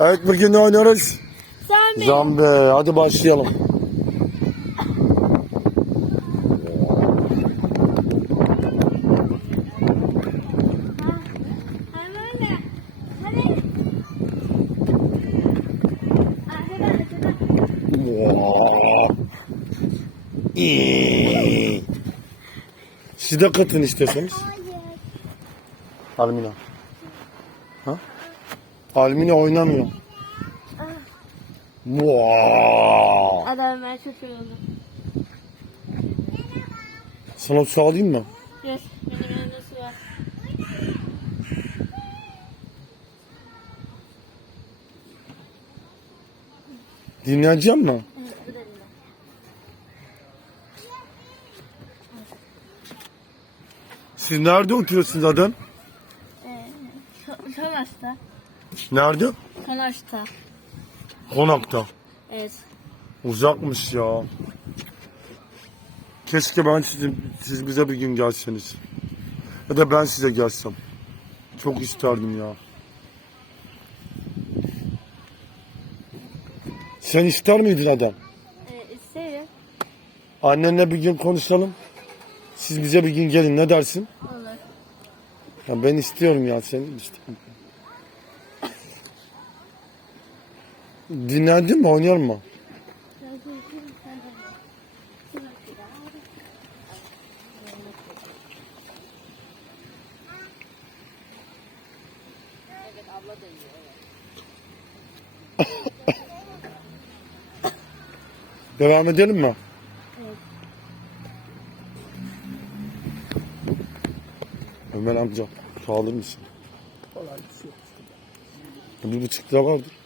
Evet bugün ne oynuyoruz? Zombi. Zombi. Hadi başlayalım. Siz de katın istiyorsanız. Almina. Ha? Almina oynamıyor. Vaa. Adam ben çok yoruldum. Sana su alayım mı? Yes, benim elimde su var. Dinleyeceğim mi? Siz nerede oturuyorsunuz adam? Ee, Ko- Konakta. Nerede? Konakta. Konakta. Evet. Uzakmış ya. Keşke ben sizin, siz bize bir gün gelseniz. Ya da ben size gelsem. Çok isterdim ya. Sen ister miydin adam? Ee, isterim. Annenle bir gün konuşalım. Siz bize bir gün gelin ne dersin? Olur. Ya ben istiyorum ya seni istiyorum. Dinlendin mi oynayalım mı? Devam edelim mi? Evet. Ömer amca alır mısın? Bir buçuk lira vardır.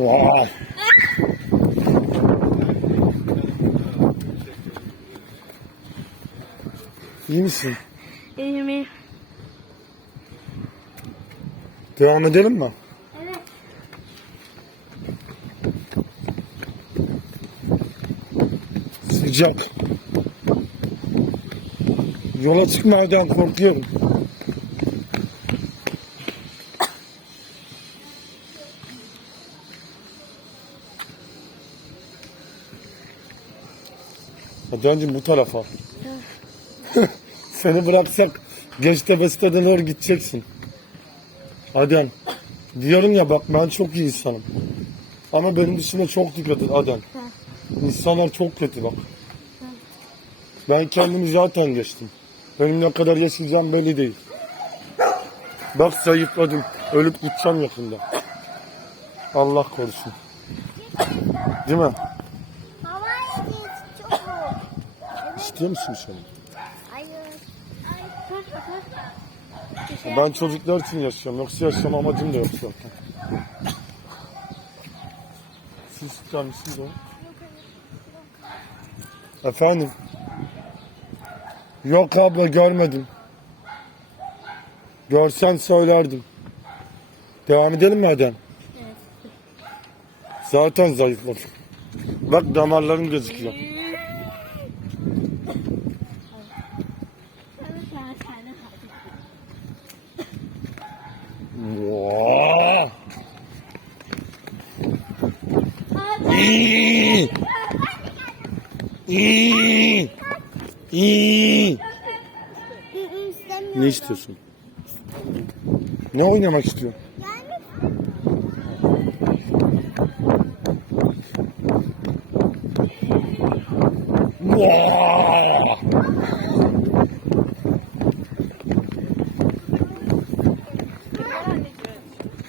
Vay. İyi misin? İyiyim iyi. Devam edelim mi? Evet. Sıcak. Yola çıkmadan korkuyorum. Hadi bu tarafa. Seni bıraksak Göztepe stadına doğru gideceksin. Adem. Diyorum ya bak ben çok iyi insanım. Ama benim dışında çok dikkat et Adem. İnsanlar çok kötü bak. Ben kendimi zaten geçtim. Benim ne kadar yaşayacağım belli değil. Bak zayıfladım. Ölüp gideceğim yakında. Allah korusun. Değil mi? Hava çok İstiyor musun? Hayır. Ay, kaçma. Ben çocuklar için yaşıyorum. Yoksa yaşam amacım da yok zaten. Siz ister misiniz o? Efendim? Yok abla görmedim. Görsen söylerdim. Devam edelim mi Adem? Evet. Zaten zayıfladım. Bak damarların gözüküyor. Sana sana sana Vaa! Hadi. İyi! İyi! İyi! İstemiyorum. Ne istiyorsun? Ne oynamak istiyorsun?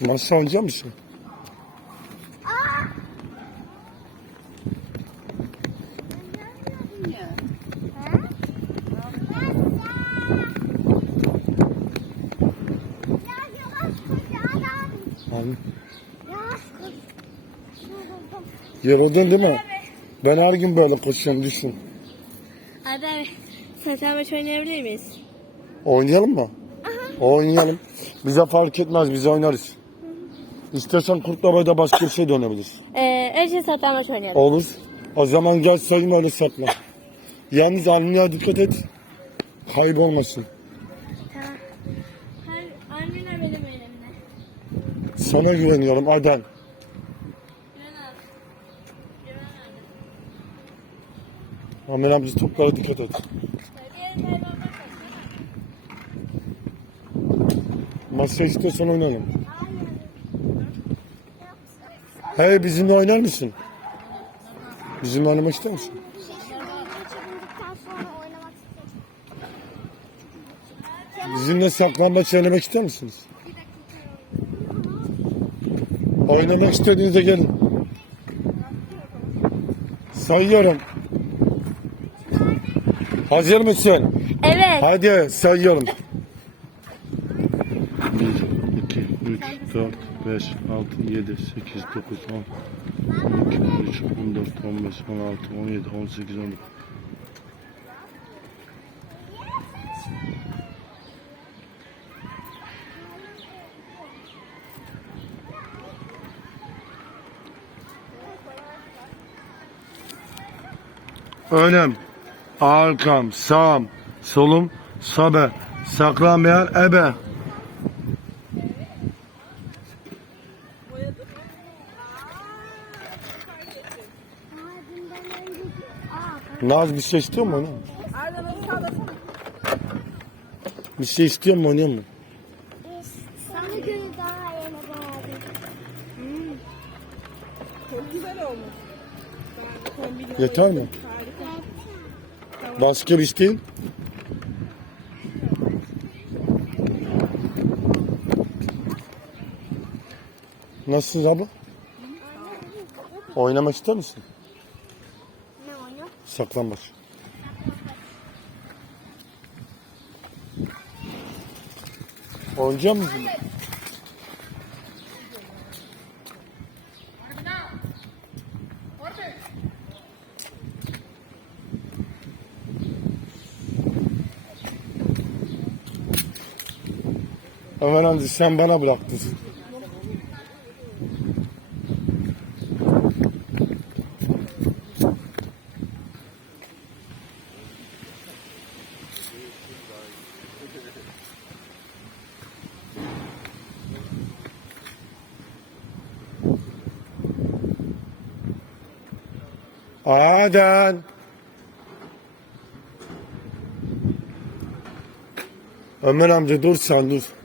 Nasıl oynayacak mısın? Yoruldun değil mi? Ben her gün böyle koşuyorum düşün. Hadi abi. Satranç oynayabilir miyiz? Oynayalım mı? Oynayalım. Bize fark etmez biz oynarız. İstersen kurtla da başka bir şey de oynayabiliriz. Ee, önce satranç oynayalım. Olur. O zaman gel sayın öyle satma. Yalnız alnına dikkat et. Kaybolmasın. Tamam. Hayır, Almina benim elimde. Sana güveniyorum Adem. Amin amca toplara dikkat et. Diğer kaybolmak Masa istiyorsan oynayalım. Hey bizimle oynar mısın? Bizimle oynamak ister misin? Bizimle saklambaç oynamak ister misiniz? Oynamak istediğinizde gelin. Sayıyorum. Hazır mısın? Evet. Hadi sayıyorum. 1, 2, 3, 4, 5, 6, 7, 8, 9, 10, 12, 13, 14, 15, 16, 17, 18, 19. Önüm, arkam, sağım, solum, sabe, saklanmayan ebe. Naz bir şey istiyor mu oynayalım? Bir şey istiyor mu oynayalım mı? Sana göre daha yeni bağlı. Çok güzel olmuş. Yeter mi? Başka bir isteğin? Nasılsınız abla? Oynamak ister misin? Ne oyunu? Saklambaç. Oynayacak mısın? Amca sen bana bıraktın. Aden. Ömer amca dur sen dur.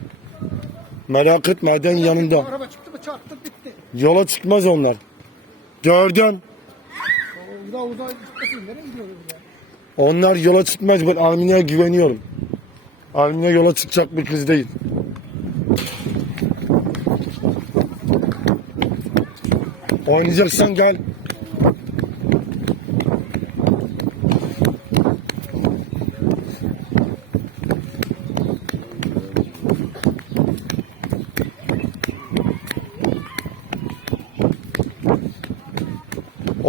Merak etme Aden yanında. Araba çıktı mı çarptı bitti. Yola çıkmaz onlar. Gördün. Da uzağa gitmesin. Nereye gidiyor ya? Onlar yola çıkmaz. Ben Armine'ye güveniyorum. Armine yola çıkacak bir kız değil. Oynayacaksan gel.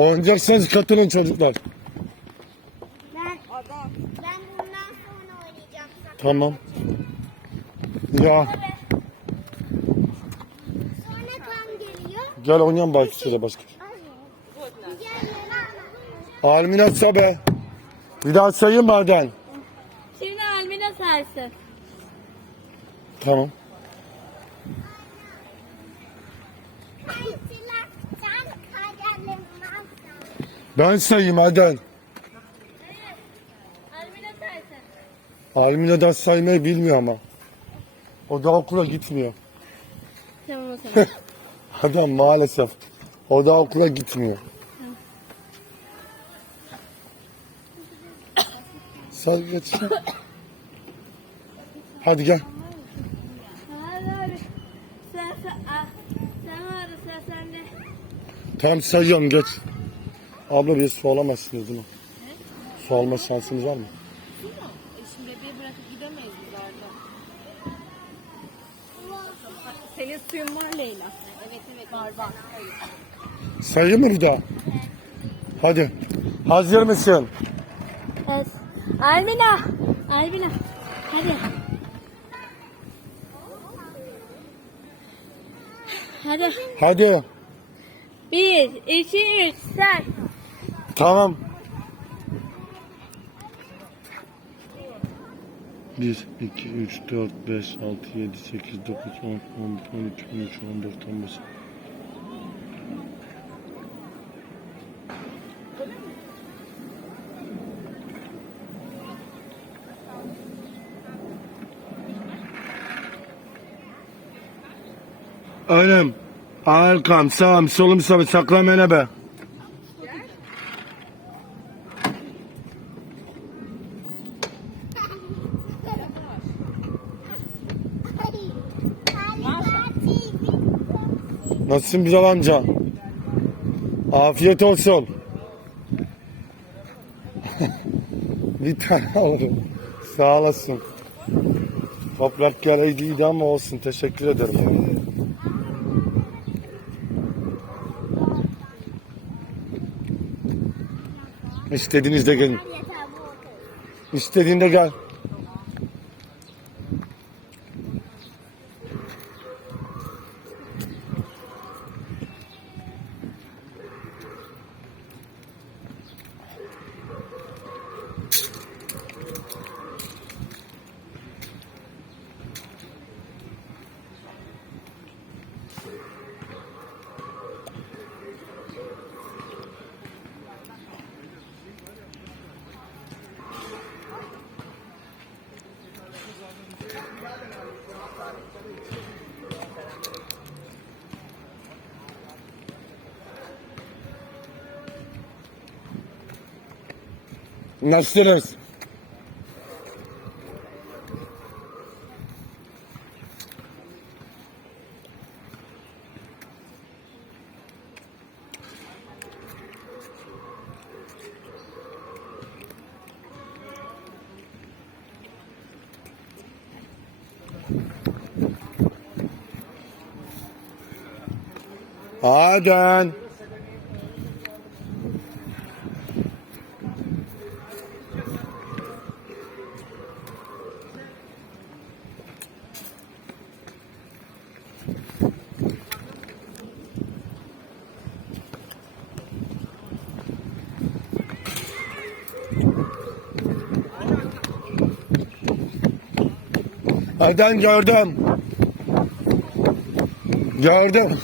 Oynayacaksanız katılın çocuklar. Ben, ben bundan sonra oynayacağım. Tamam. Ya Sonra kan geliyor. gel oynayalım Baykuş'uyla başka. Gel yana. Almina Sabe. Bir daha sayayım maden. Şimdi Almina sarsın. Tamam. Sen kaderlerimden Ben sayayım Aden. Almina da saymayı bilmiyor ama. O da okula gitmiyor. Tamam o zaman. Adam maalesef. O da okula gitmiyor. Say geç. Hadi gel. Sen, sen, ah, sen. Tamam sayıyorum geç. Abla bir su alamazsınız değil mi? Su alma şansınız var mı? E şimdi bebeği bırakıp gidemeyiz biz orada. Senin suyun var Leyla. Evet evet. Var var. Sayı mı bir daha? Hadi. Hazır mısın? Evet. Almina. Almina. Hadi. Hadi. Hadi. Bir, iki, üç, say. Tamam. Bir, iki, üç, dört, beş, altı, yedi, sekiz, dokuz, on, on on iki, on üç, on dört, on beş. Önüm, arkam, sağım, solum, sağım, saklamana be. Nasılsın Bilal amca? Afiyet olsun. bir tane alırım. Sağ olasın. Toprak gereğiydi ama olsun. Teşekkür ederim. İstediğinizde gelin. İstediğinde gel. Nasılsınız? Aden. Aden gördüm. Gördüm.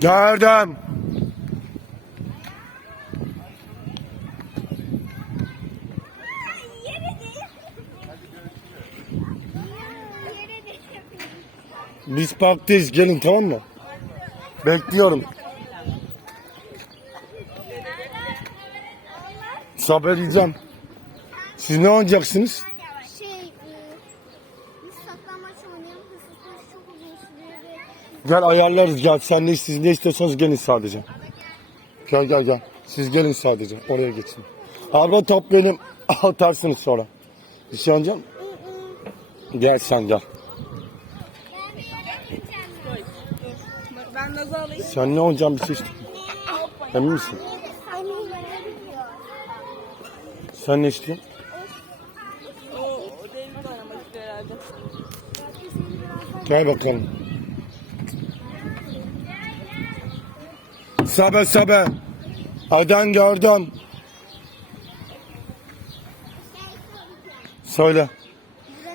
Gördüm. Biz parktayız gelin tamam mı? Bekliyorum. Sabredeceğim. Siz ne oynayacaksınız? Şey, e, biz saklambaç oynayalım. Hırsızlar çok uzun sürüyor ve Gel ayarlarız gel. Sen ne, siz ne istiyorsanız gelin sadece. Gel gel gel. Siz gelin sadece. Oraya geçin. Araba top benim. Atarsınız sonra. Bir şey oynayacağım. Gel sen gel. Ben Naz'ı alayım. Sen ne oynayacaksın bir seçtin. Emin misin? Sen ne istiyorsun? Gel bakalım. Sabe sabe. Adan gördüm. Söyle.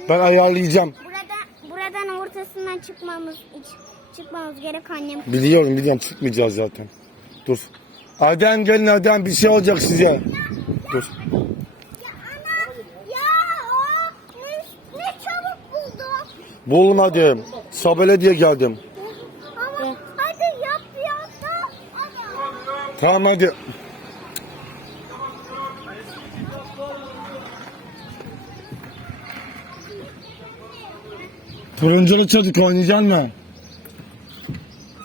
Ben ayarlayacağım. Burada, buradan ortasından çıkmamız çıkmamız gerek annem. Biliyorum biliyorum çıkmayacağız zaten. Dur. Aden gelin Aden bir şey olacak size. Dur. Ya o ne, ne çabuk buldu. Bulmadım. Sabele diye geldim. Ama hadi yap ya da. Tamam hadi. Turunculu çocuk oynayacaksın mı?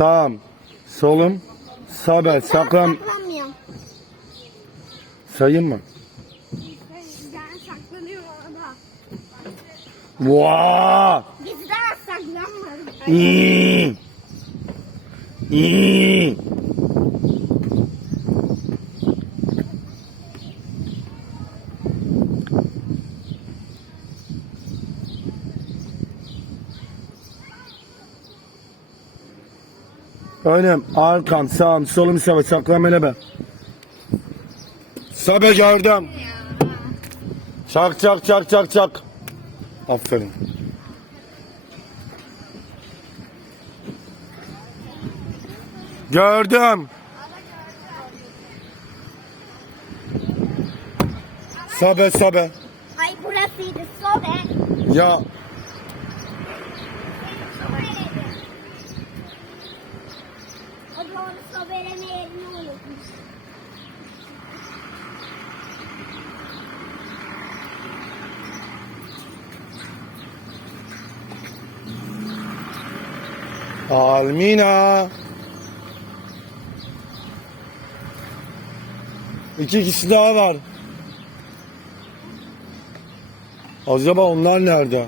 sağım, solum, sabe, saklan. Saklanmıyorum. Sayayım mı? Ben saklanıyorum orada. Vaa! Bizden saklanmadım. İyi. İyi. Önüm, arkam, sağım, solum, sabe, saklan beni be. Sabe gördüm. Çak çak çak çak çak. Aferin. Gördüm. Sabe sabe. Ay burasıydı. Sobe. Ya O zaman sobeleme yerini unutmuş. Almina. İki kişi daha var. Acaba onlar nerede?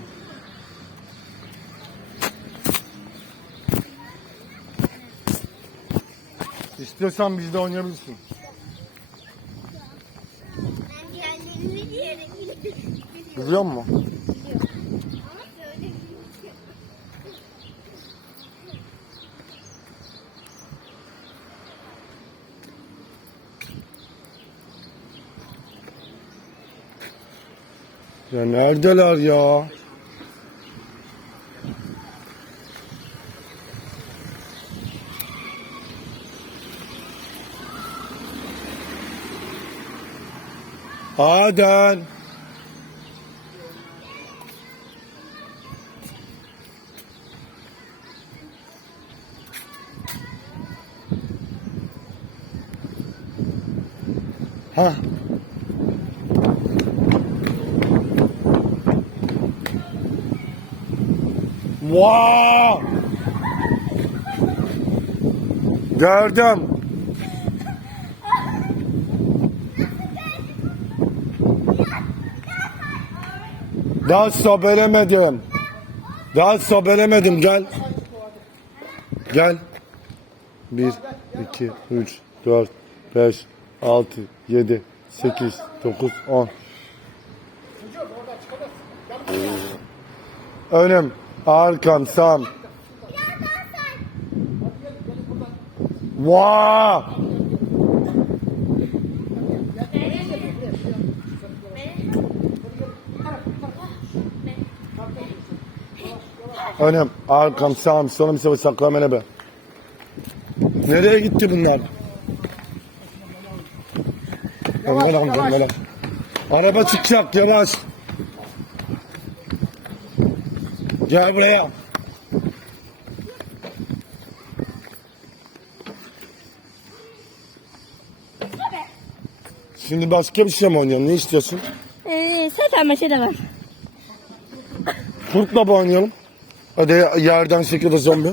İstiyorsan biz de oynayabilirsin. Ben. Biliyor musun? Ya neredeler ya? Aden. Wow! Gördüm. Daha sobelemedim. Daha sobelemedim gel. Gel. 1, 2, 3, 4, 5, 6, 7, 8, 9, 10. Önüm, arkam, sağım. Vaa! Önüm, arkam, sağım, solum, sıvı saklamene be. Nereye gitti bunlar? Yavaş, yavaş. Araba çıkacak, yavaş. Gel buraya. Şimdi başka bir şey mi oynayalım? Ne istiyorsun? Ee, saklanmaçı da var. Kurtla mı oynayalım? Hadi yerden şekilde zombi.